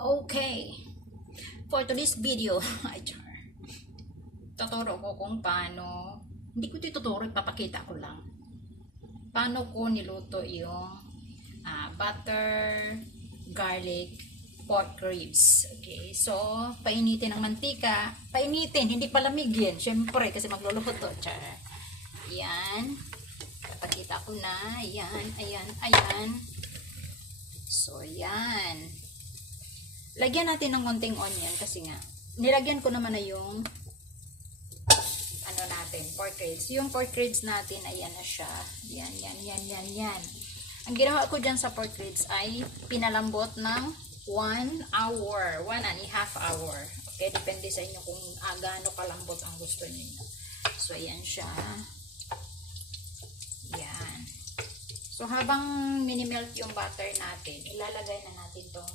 Okay, for today's video, tuturo ko kung paano, hindi ko tuturo, ipapakita ko lang, paano ko niluto yung butter, garlic, pork ribs. Okay, so, painitin ng mantika, painitin, hindi palamigin, syempre, kasi magluluto, char. Yan, ipapakita ko na, ayan. So, yan. Lagyan natin ng konting onion kasi nga, nilagyan ko naman na yung pork ribs. Yung pork ribs natin, ayan na siya. Yan. Ang ginawa ko dyan sa pork ribs ay pinalambot ng 1 hour, 1.5 hour. Okay, depende sa inyo kung gaano kalambot ang gusto niyo. So, ayan siya. Yan. So, habang minimelt yung butter natin, ilalagay na natin tong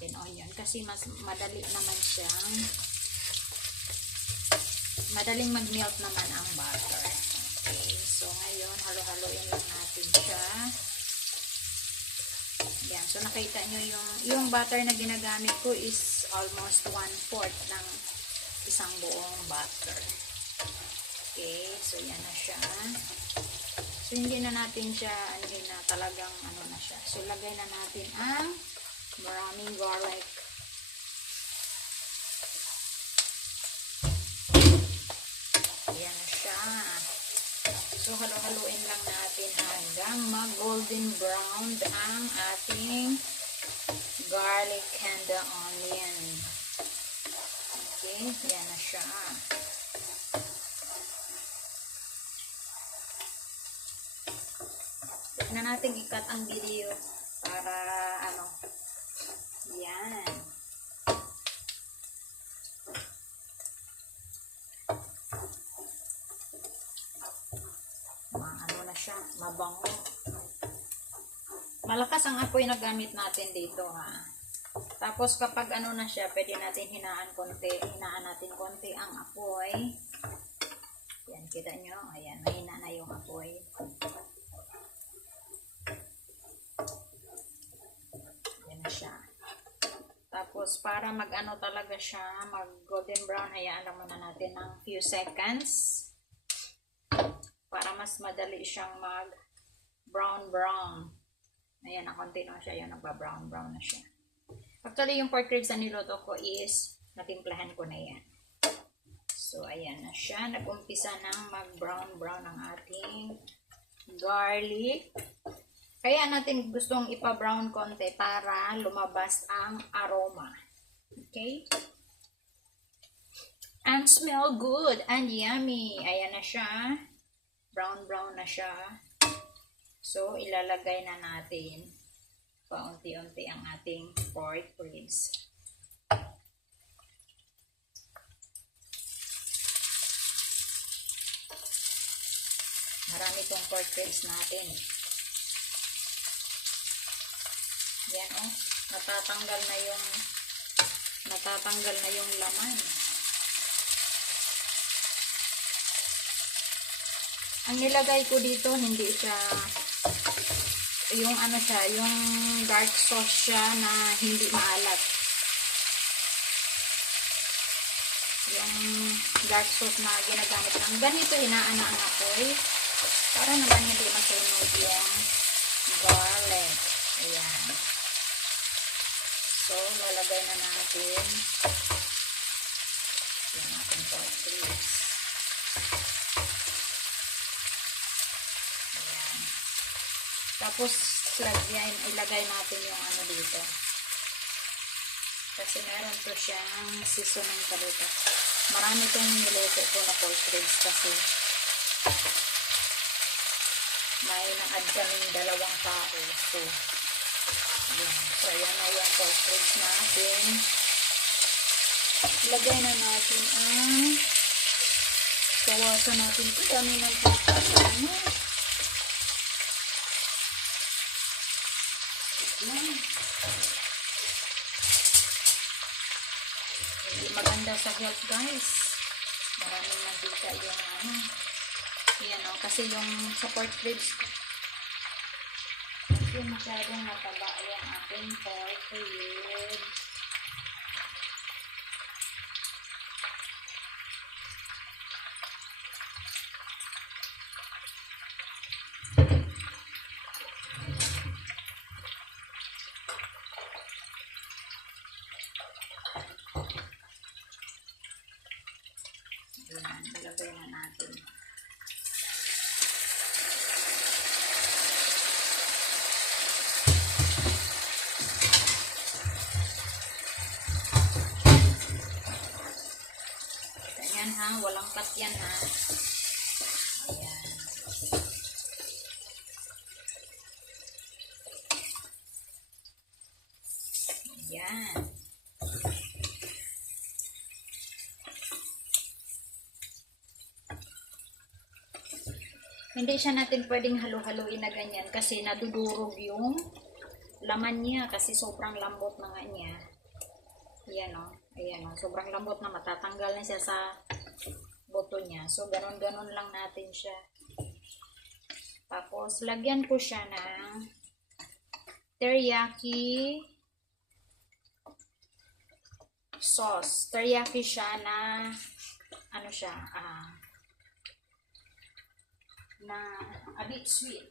onion kasi mas madali naman siyang madaling mag-melt naman ang butter. Okay, so ngayon halo-haloin lang natin siya. Yan, so nakita nyo yung butter na ginagamit ko is almost 1/4 ng isang buong butter. Okay, so yan na siya. So hindi na natin siya talagang na siya. So lagay na natin ang maraming garlic. Ayan na siya. So, halo-haloin lang natin hanggang mag-golden brown ang ating garlic and the onion. Okay, ayan na siya. Huwag na natin i-cut ang video para yan. Na siya, mabango. Malakas ang apoy na gamit natin dito, ha. Tapos kapag na siya, pwede natin hinaan natin konti ang apoy. Yan, kita nyo. Ayan, mahina na yung apoy. Yan na siya. Tapos, para talaga siya, mag-golden brown, hayaan lang muna natin ng few seconds. Para mas madali siyang mag-brown. Ayan, nakonti na siya. Ayan, nagba-brown na siya. Actually, yung pork ribs na niluto ko is, natimplahan ko na yan. So, ayan na siya. Nag-umpisa ng mag-brown ang ating garlic. Kaya natin gustong ipa-brown konti para lumabas ang aroma. Okay? And smell good and yummy. Ayan na siya. Brown na siya. So, ilalagay na natin paunti-unti ang ating pork ribs. Marami itong pork ribs natin. Yan, oh. Natatanggal na yung laman. Ang nilagay ko dito, hindi siya yung yung dark sauce siya na hindi maalat. Yung dark sauce na ginagamit lang. Ganito, hinaan na ang apoy para naman hindi masunog yung garlic. Ayan. So, lalagay na natin yung ating pork ribs. Ayan. Tapos, ilagay natin yung dito. Kasi meron to siyang seasoning pa dito. Marami itong niluto ko na pork ribs kasi may na-add kaming 2 tao. So, ayan. So, ayan na yung pork ribs natin. Ilagay na natin ang kawasan natin. Ito, dami ng pagkasan mo. Hindi maganda sa health, guys. Maraming mantika yung Ayan, kasi yung sa pork ribs Kasi masyadong mataba yung ating pork rib. Ayan, ilagay na natin. Ayan ha, walang cut yan ha. Ayan. Ayan. Hindi siya natin pwedeng halu-haluin na ganyan kasi nadudurog yung laman niya kasi sobrang lambot na nga niya. Ayan o. Ayan o. Sobrang lambot na, matatanggal na siya sa buto niya. So, ganon-ganon lang natin siya. Tapos, lagyan ko siya ng teriyaki sauce. Teriyaki siya na ano siya, na a bit sweet.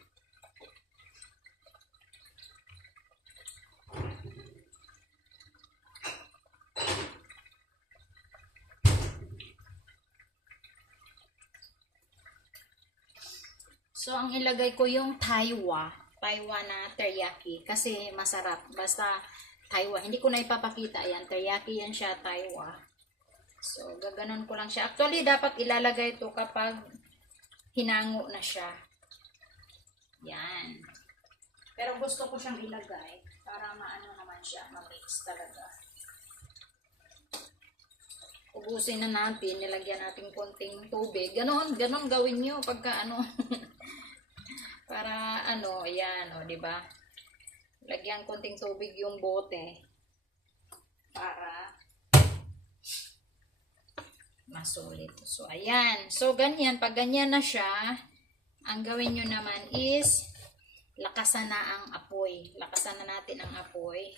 So, ang ilagay ko yung Taiwa na teriyaki kasi masarap. Basta Taiwa. Hindi ko na ipapakita yan. Teriyaki yan siya, Taiwa. So, gaganon ko lang siya. Actually, dapat ilalagay ito kapag hinango na siya. Yan. Pero gusto ko siyang ilagay para maano naman siya, ma-mix talaga. Ubusin na natin, nilagyan natin konting tubig. Ganon gawin nyo pagka ano. Para ano, ayan, o, diba? Lagyan konting tubig yung bote. Para masulit. So, ayan. So, ganyan. Pag ganyan na siya, ang gawin nyo naman is lakasan na ang apoy. Lakasan na natin ang apoy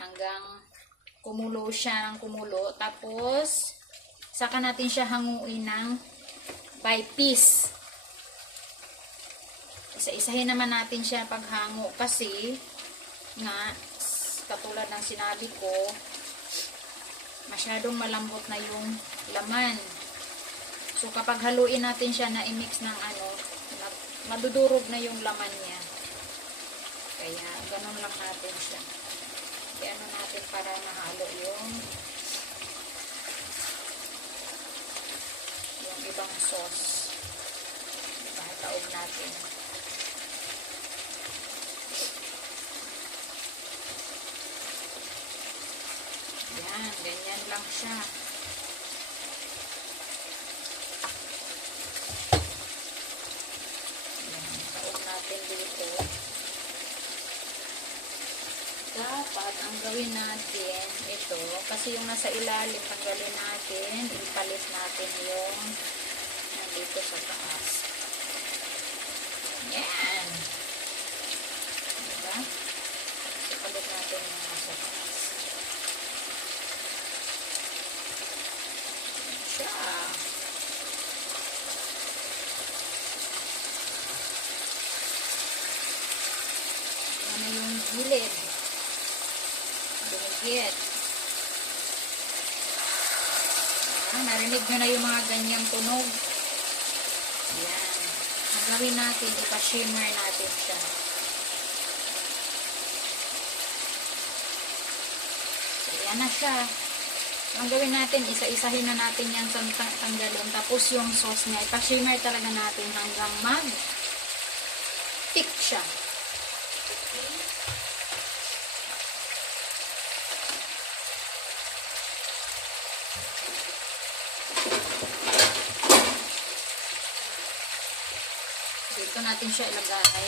hanggang kumulo siya ng kumulo. Tapos, saka natin siya hanguin ng by piece. Isa-isahin naman natin siya paghango kasi nga, katulad ng sinabi ko, masyadong malambot na yung laman. So, kapag haluin natin siya na i-mix ng ano, madudurog na yung laman niya. Kaya, ganun lang natin siya. Kaya ano natin para mahalo yung ibang sauce. Pahataog natin. Yan, ganyan lang siya. Yan, taog natin dito. Dapat, ang gawin natin, ito, kasi yung nasa ilalim, tanggalin natin, ipalit natin yung nandito sa taas. Yan. Diba? Ipalit natin yung nasa taas. Ano yung gilid? Dumigit. Narinig nyo na yung mga ganyang tunog. Ayan. Ang gawin natin, ipa-shimmer natin siya. So, ayan na siya. Ang gawin natin, isa-isahin na natin yan sa tanggalin. Tapos yung sauce niya, ipa-shimmer talaga natin hanggang mag-thick siya. Dito natin siya ilagay.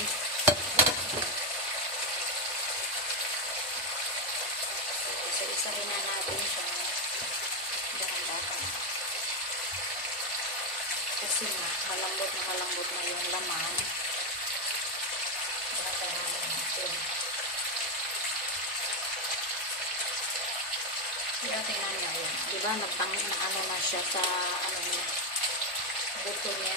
Isa-isahin na natin siya. Dahan-dahan. Kasi malambot na yung laman. Dahan-dahan natin. Kaya tingnan niya yun. Diba, nagtangin na ano na siya sa, ano niya, buto niya.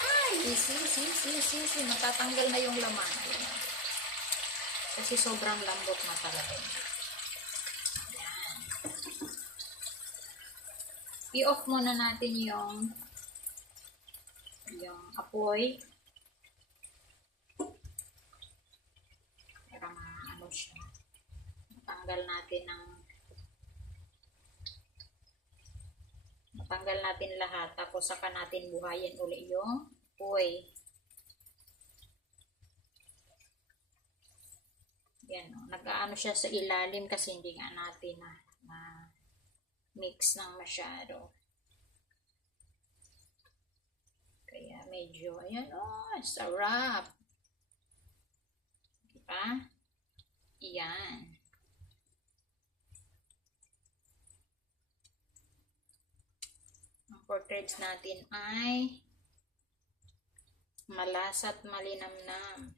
Ay, see, matatanggal na yung laman. Ayan. Kasi sobrang lambot na talaga. Ayan. I-off muna natin yung apoy. Para maano siya. Matanggal natin lahat. Tapos saka natin buhayin uli yung apoy. Yan, nag-aano siya sa ilalim kasi hindi nga natin na mix ng masyado. Kaya medyo, ayan, sarap. Diba? Iyan. Ang pork ribs natin ay malasa at malinamnam.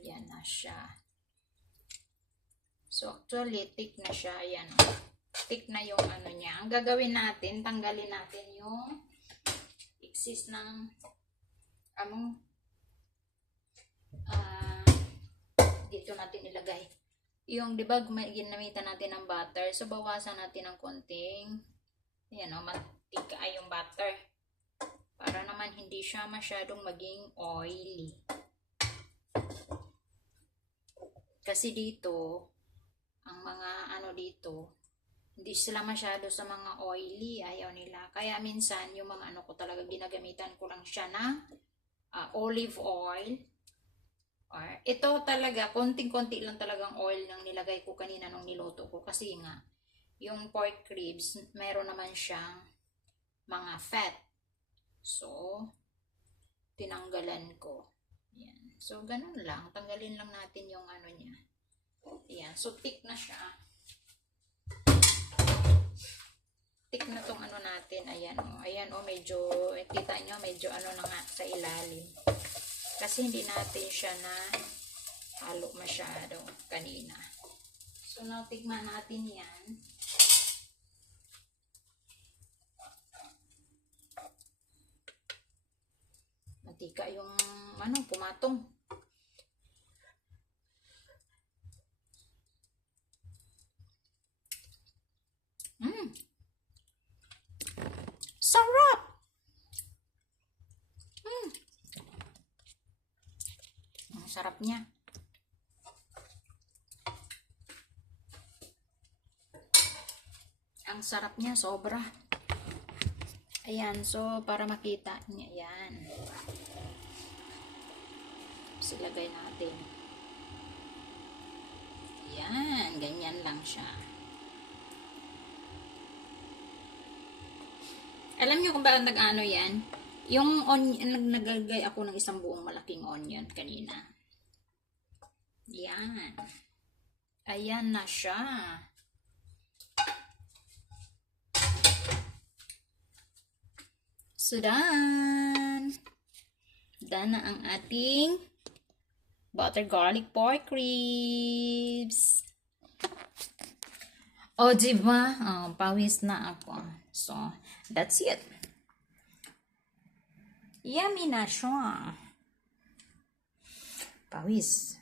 Ayan na siya. So, actually, thick na siya. Ayan. Thick na yung ano niya. Ang gagawin natin, tanggalin natin yung excess ng dito natin ilagay. Yung, di ba, ginamitan natin ng butter. So, bawasan natin ng konting, ayan mantika yung butter. Para naman hindi siya masyadong maging oily. Kasi dito, ang mga dito, hindi sila masyado sa mga oily, ayaw nila. Kaya minsan, yung mga ko talaga, ginagamitan ko lang siya ng olive oil. Or, ito talaga, konting-konti lang talagang oil nang nilagay ko kanina nung niluto ko. Kasi nga, yung pork ribs, meron naman siyang mga fat. So, tinanggalan ko. Yan. So, ganun lang. Tanggalin lang natin yung ano niya. Ayan. So, thick na siya. Thick na tong ano natin. Ayan o. Ayan o. Medyo, kita nyo, medyo ano na nga sa ilalim. Kasi hindi natin siya na halo masyado kanina. So, now, tikman natin yan. Matika yung pumatong. Sarap! Ang sarap niya. Ang sarap niya, sobra. Ayan, so para makita niya yan. Silagay natin. Ayan, ganyan lang siya. Alam niyo kung bakit nag-ano yan? Yung onion, naglagay ako ng isang buong malaking onion kanina. Yan. Ayan na siya. So, done. Done na ang ating butter garlic pork ribs. O, diba? Pawis na ako. So, that's it. Yummy na siya. Pawis.